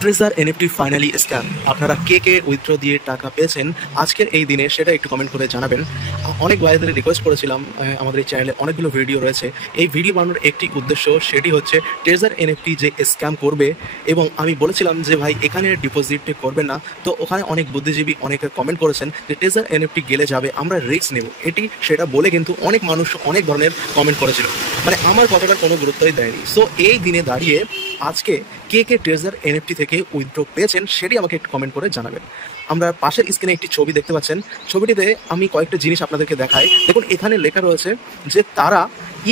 Treasure NFT finally scam. আপনারা কে কে withdraw দিয়ে টাকা পেয়েছেন আজকের এই দিনে সেটা একটু কমেন্ট করে জানাবেন। অনেক ভাইদের রিকোয়েস্ট করেছিলাম, আমাদের এই চ্যানেলে অনেকগুলো ভিডিও রয়েছে। এই ভিডিও বানানোর একটি উদ্দেশ্য, সেটি হচ্ছে ট্রেজার এনএফটি যে স্ক্যাম করবে, এবং আমি বলেছিলাম যে ভাই এখানে ডিপোজিট করবেন না। তো ওখানে অনেক বুদ্ধিজীবী অনেকে কমেন্ট করেছেন যে ট্রেজার এনএফটি গেলে যাবে, আমরা রিস্ক নেব এটি সেটা বলে কিন্তু অনেক মানুষ অনেক ধরনের কমেন্ট করেছিল, মানে আমার কথাটার কোনো গুরুত্বই দেয়নি। সো এই দিনে দাঁড়িয়ে আজকে কে কে ট্রেজার এনএফটি থেকে উইথড্র পেয়েছেন সেটি আমাকে একটু কমেন্ট করে জানাবেন। আমরা পাশের স্ক্রিনে একটি ছবি দেখতে পাচ্ছেন, ছবিটিতে আমি কয়েকটা জিনিস আপনাদেরকে দেখাই। দেখুন এখানে লেখা রয়েছে যে তারা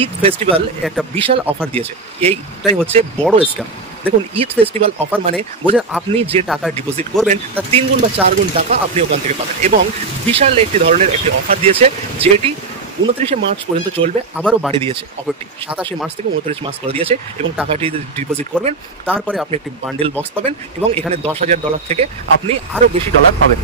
ঈদ ফেস্টিভ্যাল একটা বিশাল অফার দিয়েছে, এইটাই হচ্ছে বড় স্ক্যাম। দেখুন ঈদ ফেস্টিভ্যাল অফার মানে বোঝেন আপনি যে টাকা ডিপোজিট করবেন তার 3 গুণ বা 4 গুণ টাকা আপনি ওখান থেকে পাবেন, এবং বিশাল একটি ধরনের একটি অফার দিয়েছে যেটি 29শে মার্চ পর্যন্ত চলবে। আবারও বাড়ি দিয়েছে অফারটি, 27শে মার্চ থেকে 29 মার্চ করে দিয়েছে, এবং টাকাটি ডিপোজিট করবেন তারপরে আপনি একটি বান্ডেল বক্স পাবেন, এবং এখানে $10,000 থেকে আপনি আরও বেশি ডলার পাবেন।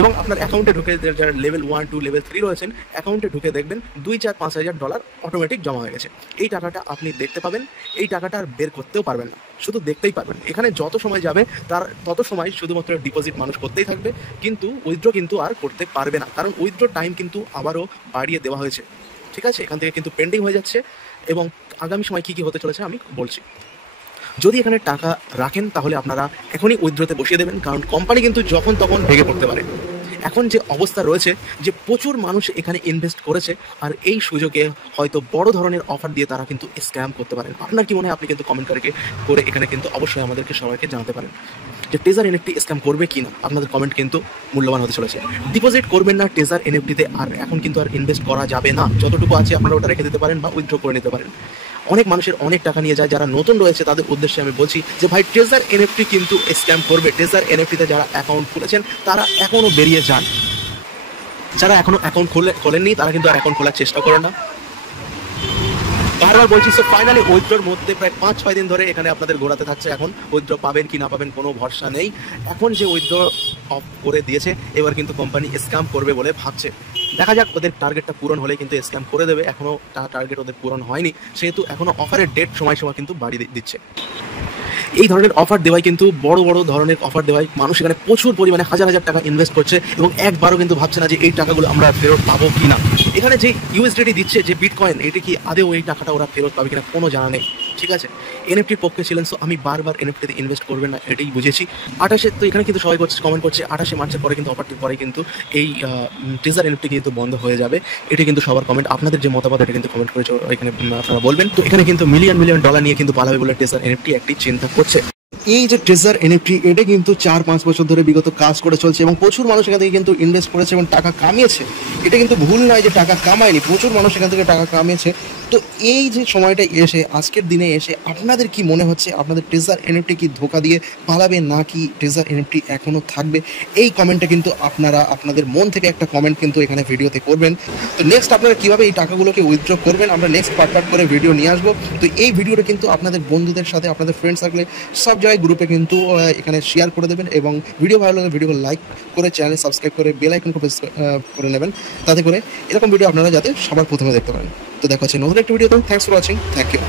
এবং আপনার অ্যাকাউন্টে ঢুকে যারা লেভেল 1, 2, লেভেল 3 রয়েছেন, অ্যাকাউন্টে ঢুকে দেখবেন 2, 4, $5,000 অটোমেটিক জমা হয়ে গেছে। এই টাকাটা আপনি দেখতে পাবেন, এই টাকাটা আর বের করতেও পারবেন না, শুধু দেখতেই পারবেন। এখানে যত সময় যাবে তার তত সময় শুধুমাত্র ডিপোজিট মানুষ করতেই থাকবে, কিন্তু উইথড্র কিন্তু আর করতে পারবে না, কারণ উইথড্র টাইম কিন্তু আবারও বাড়িয়ে দেওয়া হয়েছে। ঠিক আছে, এখান থেকে কিন্তু পেন্ডিং হয়ে যাচ্ছে, এবং আগামী সময় কী কী হতে চলেছে আমি বলছি। যদি এখানে টাকা রাখেন তাহলে আপনারা এখনই উইথড্রতে বসিয়ে দেবেন, কারণ কোম্পানি কিন্তু যখন তখন ভেঙে পড়তে পারে। এখন যে অবস্থা রয়েছে যে প্রচুর মানুষ এখানে ইনভেস্ট করেছে, আর এই সুযোগে হয়তো বড় ধরনের অফার দিয়ে তারা কিন্তু স্ক্যাম করতে পারেন। আপনার কি মনে হয়? আপনি কিন্তু কমেন্ট করে এখানে কিন্তু অবশ্যই আমাদেরকে সবাইকে জানাতে পারেন যে ট্রেজার এনএফটি স্ক্যাম করবে কি না। আপনাদের কমেন্ট কিন্তু মূল্যবান হতে চলেছে। ডিপোজিট করবেন না ট্রেজার এনএফটিতে, আর এখন কিন্তু আর ইনভেস্ট করা যাবে না। যতটুকু আছে আপনারা ওটা রেখে দিতে পারেন বা উইথড্র করে নিতে পারেন। অনেক মানুষের অনেক টাকা নিয়ে যায়, যারা নতুন রয়েছে তাদের উদ্দেশ্যে আমি বলছি যে ভাই ট্রেজার এনএফটি কিন্তু স্ক্যাম করবে। ট্রেজার এনএফটিতে যারা অ্যাকাউন্ট খুলেছেন তারা এখনও বেরিয়ে যান, যারা এখনো অ্যাকাউন্ট খোলেননি তারা কিন্তু আর অ্যাকাউন্ট খোলার চেষ্টা করেন না। বারবার বলছি। সো ফাইনালি উইথড্রর মধ্যে প্রায় 5-6 দিন ধরে এখানে আপনাদের ঘোরাতে থাকছে। এখন উইথড্র পাবেন কি না পাবেন কোনো ভরসা নেই। এখন যে উইথড্র অফ করে দিয়েছে, এবার কিন্তু কোম্পানি স্ক্যাম করবে বলে ভাবছে। দেখা যাক, ওদের টার্গেটটা পূরণ হলে কিন্তু স্ক্যাম করে দেবে। এখনও টার্গেট ওদের পূরণ হয়নি, সেহেতু এখনও অফারের ডেট সময়সীমা কিন্তু বাড়িয়ে দিচ্ছে। এই ধরনের অফার দেওয়ায় কিন্তু বড় বড় ধরনের অফার দেওয়ায় মানুষ এখানে প্রচুর পরিমাণে হাজার হাজার টাকা ইনভেস্ট করছে, এবং একবারও কিন্তু ভাবছে না যে এই টাকাগুলো আমরা ফেরত পাবো কি না। এখানে যে ইউএসডিটি দিচ্ছে, যে বিটকয়েন, এটি কি আদেও এই টাকাটা ওরা ফেরত পাবে কিনা কোনো জানা নেই। ঠিক আছে, এনএফটির পক্ষে ছিলেন, সো আমি বারবার এনএফটিতে ইনভেস্ট করবেন না এটাই বুঝেছি। 28 তো এখানে কিন্তু সবাই কমেন্ট করছে 28শে মার্চের পরে কিন্তু অফারটির পরে কিন্তু এই ট্রেজার এনএফটি কিন্তু বন্ধ হয়ে যাবে। এটি কিন্তু সবার কমেন্ট। আপনাদের যে মতামত এটা কিন্তু কমেন্ট করে এখানে আপনারা বলবেন। তো এখানে কিন্তু মিলিয়ন মিলিয়ন ডলার নিয়ে কিন্তু পালাবে বলে ট্রেজার এনএফটি একটি চিন্তা করছে। এই যে ট্রেজার এনএফটি, এটা কিন্তু 4-5 বছর ধরে বিগত কাজ করে চলছে, এবং প্রচুর মানুষ এখান থেকে কিন্তু ইনভেস্ট করেছে এবং টাকা কামিয়েছে। এটা কিন্তু ভুল নয় যে টাকা কামায়নি, প্রচুর মানুষ এখান থেকে টাকা কামিয়েছে। তো এই যে সময়টা এসে, আজকের দিনে এসে আপনাদের কি মনে হচ্ছে? আপনাদের ট্রেজার এনএফটি কি ধোকা দিয়ে পালাবে, নাকি ট্রেজার এনএফটি এখনও থাকবে? এই কমেন্টটা কিন্তু আপনারা আপনাদের মন থেকে একটা কমেন্ট কিন্তু এখানে ভিডিওতে করবেন। তো নেক্সট আপনারা কীভাবে এই টাকাগুলোকে উইথড্র করবেন আমরা নেক্সট পার্ট করে ভিডিও নিয়ে আসবো। তো এই ভিডিওটা কিন্তু আপনাদের বন্ধুদের সাথে, আপনাদের ফ্রেন্ড সার্কেলে, সব জায়গায় গ্রুপে কিন্তু এখানে শেয়ার করে দেবেন, এবং ভিডিও ভালো লাগলে ভিডিওকে লাইক করে চ্যানেল সাবস্ক্রাইব করে বেল আইকন প্রেস করে নেবেন, তাতে করে এরকম ভিডিও আপনারা যাতে সবার প্রথমে দেখতে পারেন। তো দেখা হচ্ছে নতুন একটা ভিডিওতে। Thanks for watching. Thank you.